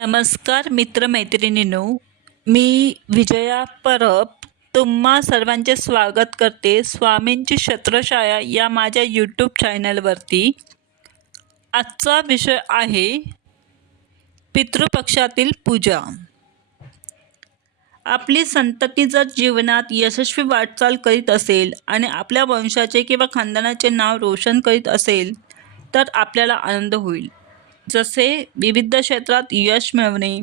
नमस्कार मित्रमैत्रिणींनो. मी विजया परब तुम्हा सर्वांचे स्वागत करते स्वामींची छत्रछाया या माझ्या यूट्यूब चॅनलवरती आजचा विषय आहे पितृपक्षातील पूजा. आपली संतती जर जीवनात यशस्वी वाटचाल करीत असेल आणि आपल्या वंशाचे किंवा खानदानाचे नाव रोशन करीत असेल तर आपल्याला आनंद होईल. जसे विविध क्षेत्रात यश मिळवणे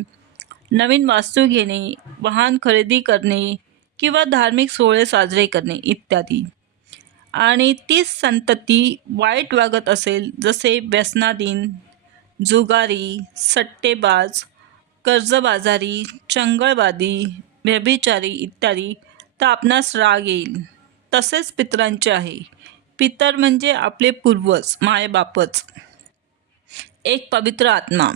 नवीन वास्तू घेणे वाहन खरेदी करणे किंवा धार्मिक सोहळे साजरे करणे इत्यादी. आणि तीच संतती वाईट वागत असेल जसे व्यसनाधीन जुगारी सट्टेबाज कर्जबाजारी चंगळवादी व्यभिचारी इत्यादी तर आपणास राग येईल. तसेच पितरांचे आहे. पितर म्हणजे आपले पूर्वज मायबापच. एक पवित्र आत्मा.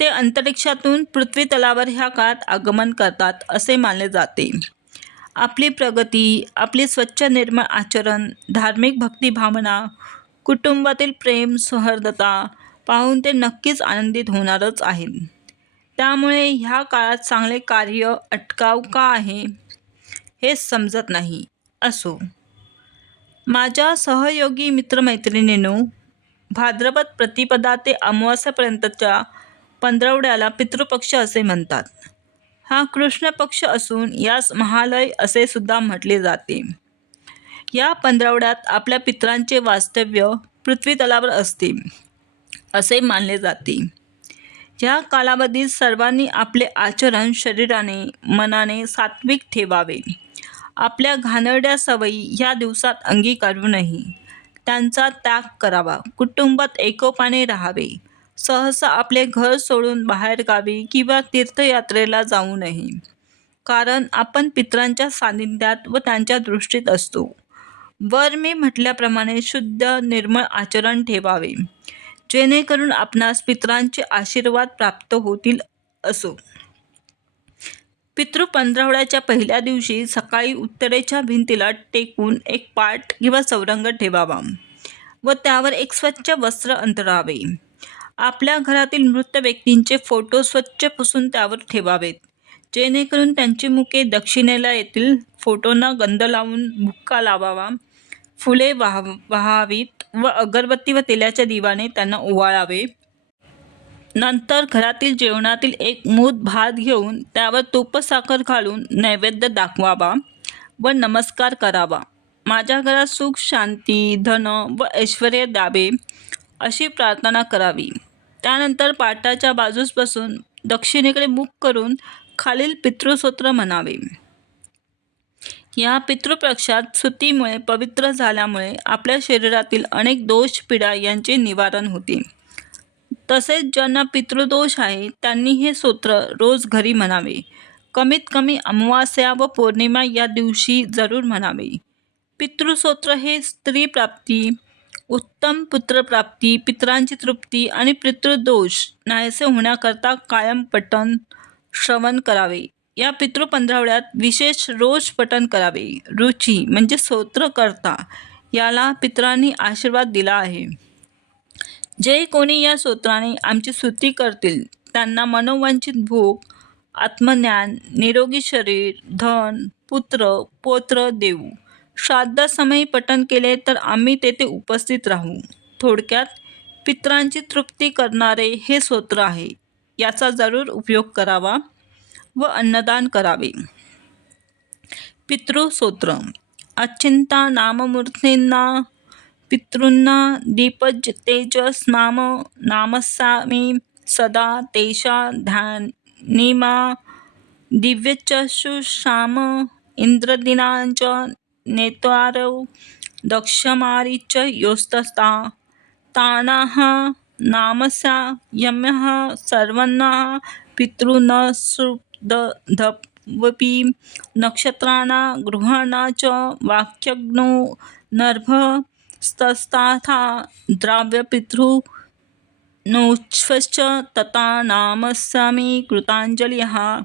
ते अंतरिक्षातून पृथ्वी तलावर ह्या काळात आगमन करतात असे मानले जाते. आपली प्रगती आपले स्वच्छ निर्मळ आचरण धार्मिक भक्तिभावना कुटुंबातील प्रेम सौहार्दता पाहून ते नक्कीच आनंदित होणारच आहेत. त्यामुळे ह्या काळात चांगले कार्य अटकाव का आहे हे समजत नाही. असो. माझ्या सहयोगी मित्रमैत्रिणीनो भाद्रपद प्रतिपदा ते अमावास्यापर्यंतच्या पंधरवड्याला पितृपक्ष असे म्हणतात. हा कृष्ण पक्ष असून यास महालय असे सुद्धा म्हटले जाते. या पंधरवड्यात आपल्या पितरांचे वास्तव्य पृथ्वीतलावर असते असे मानले जाते. या कालावधीत सर्वांनी आपले आचरण शरीराने मनाने सात्विक ठेवावे. आपल्या घाणेरड्या सवयी ह्या दिवसात अंगीकारू नये. त्यांचा त्याग करावा. कुटुंबात एकोपाने राहावे. सहसा आपले घर सोडून बाहेर गावी किंवा तीर्थयात्रेला जाऊ नये. कारण आपण पितरांच्या सानिध्यात व त्यांच्या दृष्टीत असतो. वर मी म्हटल्याप्रमाणे शुद्ध निर्मळ आचरण ठेवावे. जेणेकरून आपणास पितरांचे आशीर्वाद प्राप्त होतील असो. पितृ पंधरवड्याच्या पहिल्या दिवशी सकाळी उत्तरेच्या भिंतीला टेकून एक पाट किंवा चौरंग ठेवावा. व त्यावर एक स्वच्छ वस्त्र अंतरावे. आपल्या घरातील मृत व्यक्तींचे फोटो स्वच्छ पुसून त्यावर ठेवावेत. जेणेकरून त्यांची मुखे दक्षिणेला येथील फोटोंना गंध लावून भुक्का लावावा फुले वाह वाहावीत व अगरबत्ती व तेलाच्या दिवाने त्यांना ओवाळावे. नंतर घरातील जेवणातील एक मूत भात घेऊन त्यावर तुपसाखर घालून नैवेद्य दाखवावा व नमस्कार करावा. माझ्या घरात सुख शांती धन व ऐश्वर द्यावे अशी प्रार्थना करावी. त्यानंतर पाटाच्या बाजूस बसून दक्षिणेकडे मुख करून खालील पितृसूत्र म्हणावे. या पितृपक्षात सुतीमुळे पवित्र झाल्यामुळे आपल्या शरीरातील अनेक दोष पिढा यांचे निवारण होते. तसेच ज्यांना पितृदोष आहे त्यांनी हे सूत्र रोज घरी म्हणावे. कमीत कमी अमावास्या व पौर्णिमा या दिवशी जरूर म्हणावे. पितृसूत्र हे स्त्री प्राप्ती उत्तम पुत्रप्राप्ती पितरांची तृप्ती आणि पितृदोष नाहीसे होण्याकरता कायम पठण श्रवण करावे. या पितृ पंधरावड्यात विशेष रोज पठण करावे. रुची म्हणजे स्तोत्रकर्ता याला पितरांनी आशीर्वाद दिला आहे. जे कोणी या स्तोत्राने आमची स्तुती करतील त्यांना मनोवंचित भूक आत्मज्ञान निरोगी शरीर धन पुत्र पोत्र देऊ. श्राद्धासमयी पठण केले तर आम्ही तेथे उपस्थित राहू. थोडक्यात पितरांची तृप्ती करणारे हे स्तोत्र आहे. याचा जरूर उपयोग करावा व अन्नदान करावे. पितृस्तोत्र अचिंता नाममूर्तींना पितृंना दीपज तेजस नाम नामसामी सदा तेषा ध्यानिमा दिव्यचक्षुषाम इंद्रदिनांच नेतारौ दक्षमारीच योस्तस्ता। ताणाः नामसा यम्यः सर्वन्नाः पितॄन् सुदधवपि नक्षत्राणा गृहाणा च वाक्यग्नो नर्भस्तस्ताथा द्राव्यपितृ नोच्छ्वश्च तथा नामस्यामि कृताञ्जलिः।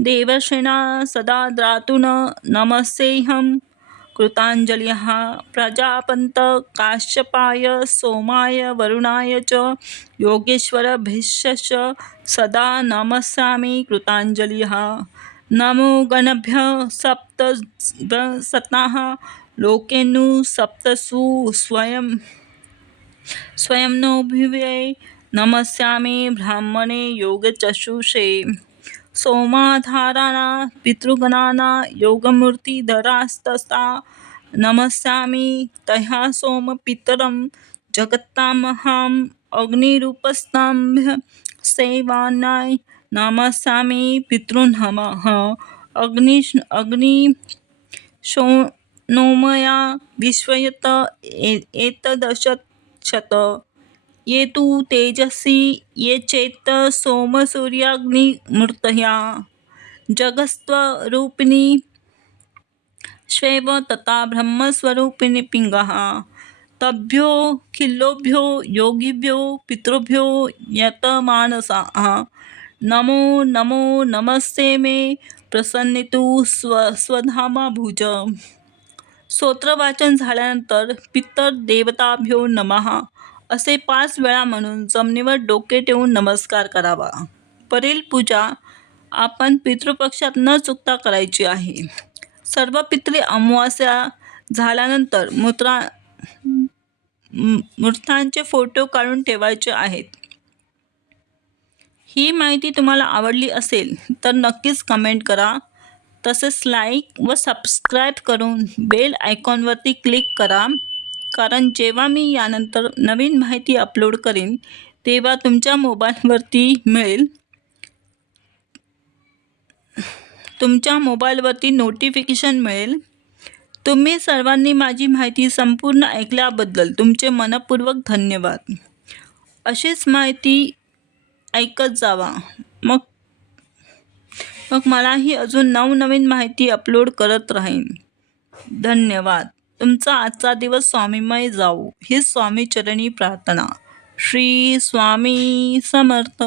देवर्षिणा सदा द्रातु न नमस्तेऽहं कृताञ्जलिः प्रजापंत काश्यपाय सोमाय वरुणाय च योगेश्वरभिश्च सदा नमसामि कृताञ्जलिः नमो गणभ्य सप्त सत्ताः लोकेनु सप्तसु स्वयं। स्वयं नोभिवे नमस्यामि ब्राह्मणे योगचशुषे सोमाधाराना पितृगणाना योगमूर्तिधरास्तसा नमस्यामि तह्या सोमपितरं जगत्तामहम् अग्निरूपस्ताम्भ्य सेवानाय नमस्यामि पितृनमः अग्नि अग्नि शोणोमया विश्वयत ए- एतदशत। ये तु तेजसी ये चेत् सोमसूर्याग्निमूर्तया जगस्त्वरूपिणी श्वेव तथा ब्रह्मस्वरूपिणी पिङ्गः। तभ्यो खिल्लोभ्यो योगिभ्यो पितृभ्यो यतमानसाः। नमो नमो नमस्ते मे प्रसन्नितु स्व स्वधामा भुज स्तोत्रवाचन झाल्यानंतर पितर देवताभ्यो नमः। असे पाच वेळा म्हणून जमिनीवर डोके ठेवून नमस्कार करावा. वरील पूजा आपण पितृपक्षात न चुकता करायची आहे. सर्व पितृ अमावास्या झाल्यानंतर मूत्रा मृतांचे फोटो काढून ठेवायचे आहेत. ही माहिती तुम्हाला आवडली असेल तर नक्कीच कमेंट करा. तसेच लाईक व सबस्क्राईब करून बेल आयकॉनवरती क्लिक करा. कारण जेव्हा मी यानंतर नवीन माहिती अपलोड करीन तेव्हा तुमच्या मोबाईलवरती मिळेल. तुमच्या मोबाईलवरती नोटिफिकेशन मिळेल. तुम्ही सर्वांनी माझी माहिती संपूर्ण ऐकल्याबद्दल तुमचे मनपूर्वक धन्यवाद. अशीच माहिती ऐकत जावा. मग मग मलाही अजून नवनवीन माहिती अपलोड करत राहीन. धन्यवाद. तुमचा आजचा दिवस स्वामीमय जाऊ ही स्वामीचरणी प्रार्थना. श्री स्वामी समर्थ.